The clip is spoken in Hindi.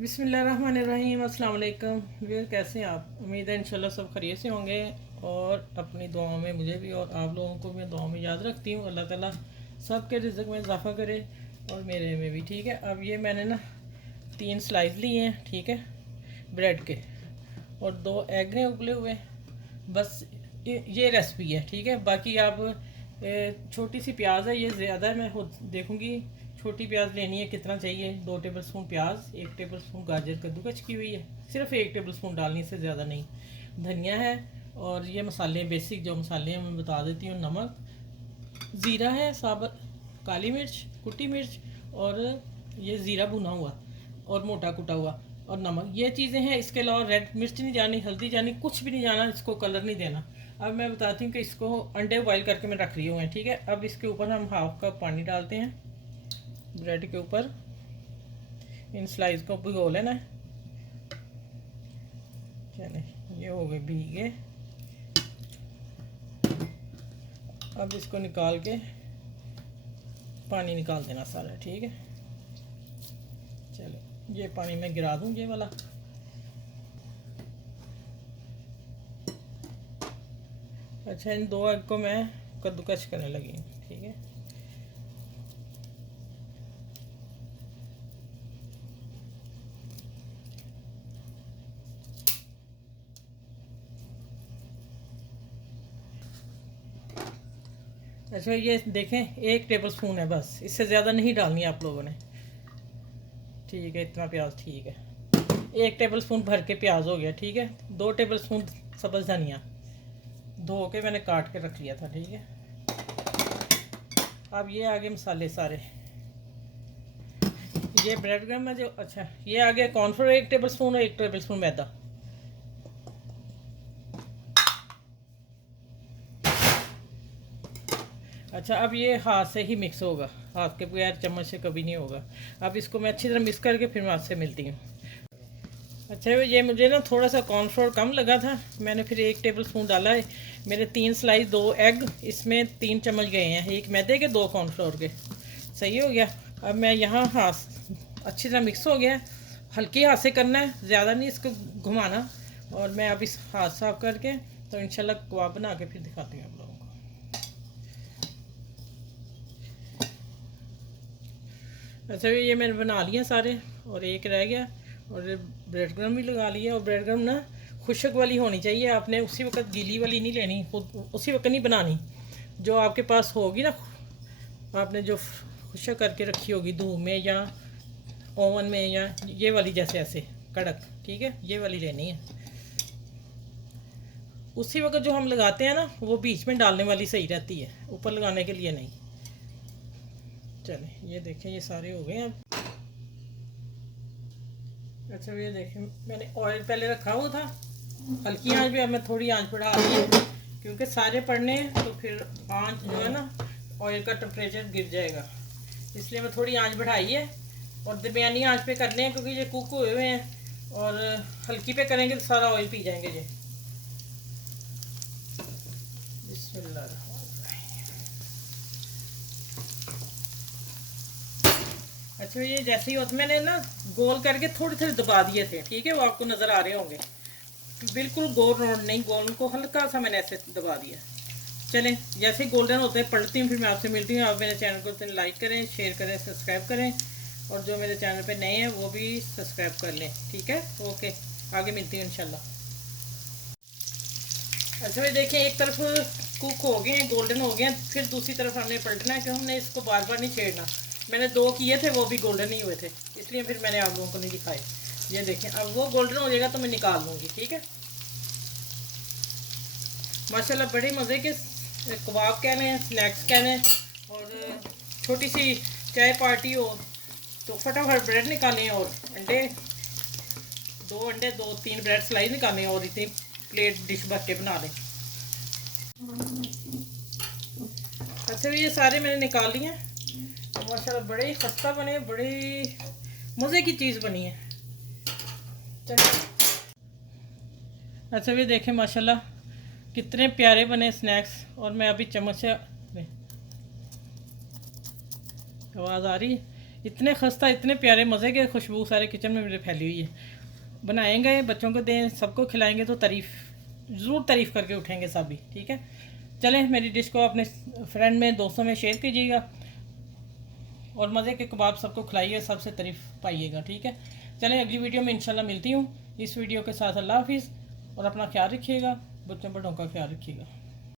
बिस्मिल्लाहिर्रहमानिर्रहीम। अस्सलाम वालेकुम। वीर, कैसे हैं आप? उम्मीद है इंशाल्लाह सब खैरियत से होंगे और अपनी दुआओं में मुझे भी और आप लोगों को मैं दुआओं में याद रखती हूँ। अल्लाह ताला सबके रिज़्क़ में इजाफ़ा करे और मेरे में भी। ठीक है, अब ये मैंने ना 3 स्लाइस लिए हैं, ठीक है, ब्रेड के, और 2 एग हैं उबले हुए। बस ये रेसिपी है, ठीक है। बाकी आप छोटी सी प्याज है, ये ज़्यादा है, मैं खुद देखूँगी। छोटी प्याज लेनी है, कितना चाहिए? 2 टेबल स्पून प्याज, 1 टेबल स्पून गाजर कद्दूकस की हुई है, सिर्फ 1 टेबल स्पून डालनी, से ज़्यादा नहीं। धनिया है, और ये मसाले बेसिक जो मसाले हैं मैं बता देती हूँ। नमक, ज़ीरा है साबुत, काली मिर्च, कुटी मिर्च, और ये ज़ीरा भुना हुआ और मोटा कुटा हुआ, और नमक। ये चीज़ें हैं। इसके अलावा रेड मिर्च नहीं जानी, हल्दी जानी, कुछ भी नहीं जाना, इसको कलर नहीं देना। अब मैं बताती हूँ कि इसको अंडे बॉईल करके मैं रख रही हूँ, ठीक है। अब इसके ऊपर हम हाफ कप पानी डालते हैं, ब्रेड के ऊपर इन स्लाइस को भिगो लेना है। चले, ये हो गए भीगे। अब इसको निकाल के पानी निकाल देना सारा, ठीक है। चलो, ये पानी मैं गिरा दूँ, ये वाला। अच्छा, इन 2 एग को मैं कद्दूकस करने लगी हूँ, ठीक है। अच्छा, ये देखें, 1 टेबल स्पून है बस, इससे ज़्यादा नहीं डालनी आप लोगों ने, ठीक है। इतना प्याज ठीक है। 1 टेबल स्पून भर के प्याज हो गया, ठीक है। 2 टेबल स्पून सब्ज़ धनिया धो के मैंने काट के रख लिया था, ठीक है। अब ये आगे मसाले सारे, ये ब्रेड क्रम है जो, अच्छा, ये आ गया कॉर्नफ्लोर 1 टेबल स्पून और 1 टेबल स्पून मैदा। अच्छा, अब ये हाथ से ही मिक्स होगा, हाथ के बगैर, चम्मच से कभी नहीं होगा। अब इसको मैं अच्छी तरह मिक्स करके फिर मैं आपसे मिलती हूँ। अच्छा, ये मुझे ना थोड़ा सा कॉर्नफ्लोर कम लगा था, मैंने फिर 1 टेबल स्पून डाला है। मेरे 3 स्लाइस, 2 एग, इसमें 3 चम्मच गए हैं, 1 मैदे के, 2 कॉर्नफ्लोर के। सही हो गया। अब मैं यहाँ हाथ अच्छी तरह मिक्स हो गया, हल्की हाथ से करना है, ज़्यादा नहीं इसको घुमाना। और मैं अब इस हाथ साफ करके तो इंशाल्लाह कबाब बना के फिर दिखाती हूँ आप लोगों को। अच्छा, ये मैंने बना लिए सारे, और एक रह गया, और ब्रेड क्रम भी लगा लिया। और ब्रेड क्रम ना खुशक वाली होनी चाहिए, आपने उसी वक्त गीली वाली नहीं लेनी, उसी वक्त नहीं बनानी। जो आपके पास होगी ना, आपने जो खुशक करके रखी होगी धूप में या ओवन में, या ये वाली जैसे ऐसे कड़क, ठीक है, ये वाली लेनी है। उसी वक्त जो हम लगाते हैं ना, वो बीच में डालने वाली सही रहती है, ऊपर लगाने के लिए नहीं। चलें, ये देखें, ये सारे हो गए अब। अच्छा, ये देखें, मैंने ऑयल पहले रखा हुआ था हल्की आंच पे, अब मैं थोड़ी आंच बढ़ा दी है, क्योंकि सारे पड़ने हैं तो फिर आंच जो है ना, ऑयल का टेम्परेचर गिर जाएगा, इसलिए मैं थोड़ी आंच बढ़ाई है। और दरमियानी आंच पे करने हैं, क्योंकि ये कुक हुए हुए हैं, और हल्की पे करेंगे तो सारा ऑयल पी जाएंगे ये। बिस्मिल्लाह। अच्छा, ये जैसे ही होता, मैंने ना गोल करके थोड़ी थोड़ी दबा दिए थे, ठीक है, वो आपको नज़र आ रहे होंगे। बिल्कुल गोल राउंड नहीं, गोल को हल्का सा मैंने ऐसे दबा दिया। चलें, जैसे ही गोल्डन होते हैं पलटती हूँ, फिर मैं आपसे मिलती हूँ। आप मेरे चैनल को लाइक करें, शेयर करें, सब्सक्राइब करें, और जो मेरे चैनल पे नए हैं वो भी सब्सक्राइब कर लें, ठीक है। ओके, आगे मिलती हूँ इंशाल्लाह। अच्छा भाई, देखिए, एक तरफ कुक हो गए हैं, गोल्डन हो गए हैं, फिर दूसरी तरफ हमने पलटना है, कि हमने इसको बार बार नहीं छेड़ना। मैंने 2 किए थे, वो भी गोल्डन नहीं हुए थे, इसलिए फिर मैंने आप लोगों को नहीं दिखाए। ये देखें, अब वो गोल्डन हो जाएगा तो मैं निकाल लूँगी, ठीक है। माशाल्लाह बड़े मज़े के कबाब कह लें, स्नैक्स कह लें, और छोटी सी चाय पार्टी हो तो फटाफट ब्रेड निकालें, और अंडे, 2 अंडे, 2-3 ब्रेड स्लाइस निकालें, और इतनी प्लेट डिश भर के बना लें। अच्छा, ये सारे मैंने निकाल लिए हैं, माशाल्लाह बड़े ही खस्ता बने, बड़े मज़े की चीज़ बनी है। चलिए, अच्छा, ये देखें, माशाल्लाह कितने प्यारे बने स्नैक्स। और मैं अभी चम्मच से, आवाज़ आ रही है, इतने खस्ता, इतने प्यारे मज़े के खुशबू सारे किचन में मेरे फैली हुई है। बनाएंगे, बच्चों को दें, सबको खिलाएंगे तो ज़रूर तारीफ़ करके उठेंगे सभी। ठीक है, चलें मेरी डिश को अपने फ्रेंड में, दोस्तों में शेयर कीजिएगा और मज़े के कबाब सबको खिलाइए, सबसे तारीफ़ पाइएगा। ठीक है, चलें अगली वीडियो में इंशाल्लाह मिलती हूँ। इस वीडियो के साथ अल्लाह हाफिज़ और अपना ख्याल रखिएगा, बच्चों बड़ों का ख्याल रखिएगा।